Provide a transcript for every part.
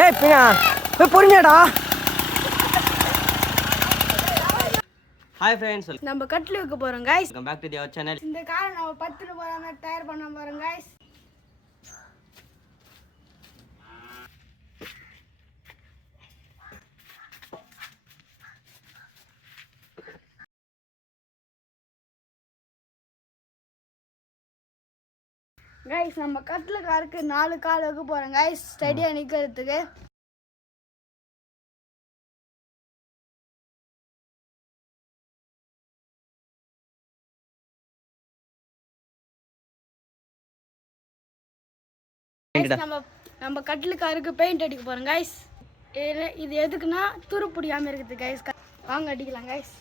ஏய் பின்னா பொறுமையாடா. Hi friends, நம்ம கட்டில் வைக்க போறோம் guys. Welcome back to the our channel. இந்த காரை நம்ம 10 ரூபாய்ல தயார் பண்ண போறோம் गाइस. गाइस நம்ம கட்டில் காருக்கு 4 கால் வைக்க போறோம் गाइस, ஸ்டடியா நிக்கிறதுக்கு. நம்ம கட்டில் காருக்கு பெயிண்ட் அடிக்க போறோம் गाइस. இது எதுக்குன்னா துரு பிடிக்காம இருக்குது गाइस. வாங்க அடிக்கலாம் गाइस.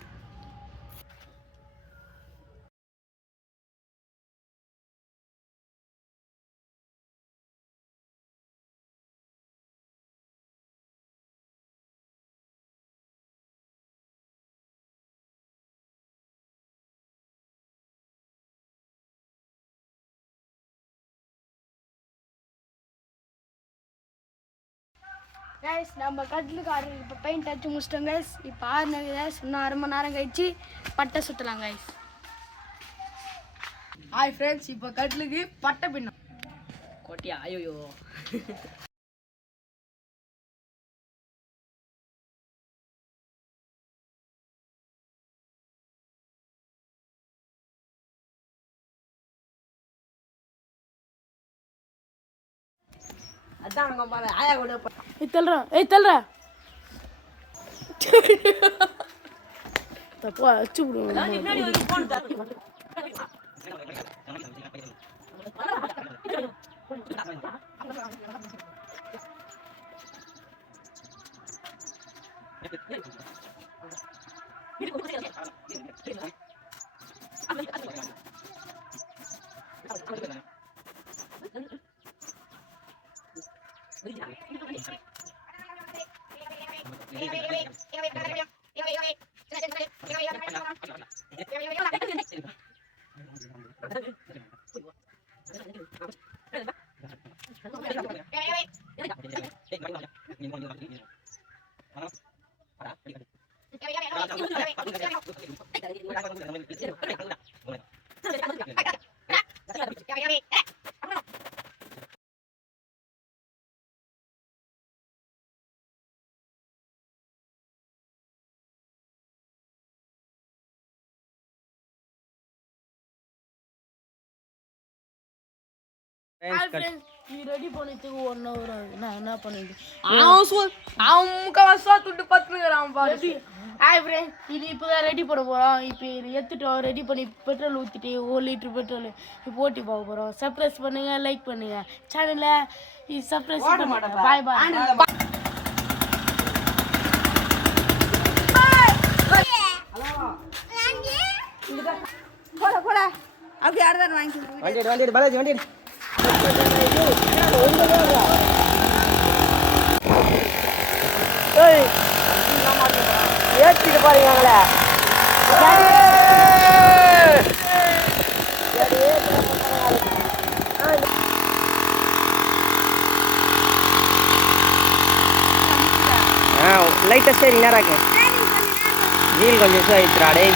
गाइस நம்ம கட்டில் காருக்கு இப்போ பெயிண்ட் அடிச்சு முடிச்சிட்டோம் गाइस. இப்போ ஆறுனது गाइस, இன்னும் 1/2 மணி நேரம் கழிச்சு பட்டை சுத்தலாம் गाइस. ஹாய் ஃப்ரெண்ட்ஸ், இப்போ கட்டிலுக்கு பட்டை பின்னம். கோட்டியா ஐயோ. அதான் நம்ம பாரு ஆயா கூட தல்றா தப்பா அச்சு விடுவோம். ரெடி பண்ணிட்டு 1 hour ஆகுது. நான் என்ன பண்ணிட்டு அவன் முக்கவாசா துட்டு பத்துக்கிறான் பாரு. ஹாய் ஃப்ரெண்ட்ஸ், இது இப்போ தான் ரெடி பண்ண போகிறோம். இப்போ இது எடுத்துட்டோம், ரெடி பண்ணி பெட்ரோல் ஊற்றிட்டு 1 லிட்டர் பெட்ரோல் இப்போ ஓட்டி போக போகிறோம். சப்ஸ்கிரைப் பண்ணுங்க, லைக் பண்ணுங்க, சேனலில் இது சப்ஸ்கிரைப் பண்ணுங்க. பாய் பாய். போடா அப்படி யார்தான் வாங்கி வண்டி பாலாஜி வண்டி ஏற்றிட்டு பாருங்களே. லைட்டாக சரி நேராக்கு வீல் கொஞ்சம் விஷயம் ஆயிடுச்சுடா. டேய்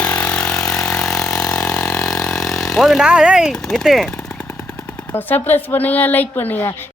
போதுண்டா, டேய் நித்து. சப்ஸ்கிரைப் பண்ணுங்க, லைக் பண்ணுங்க.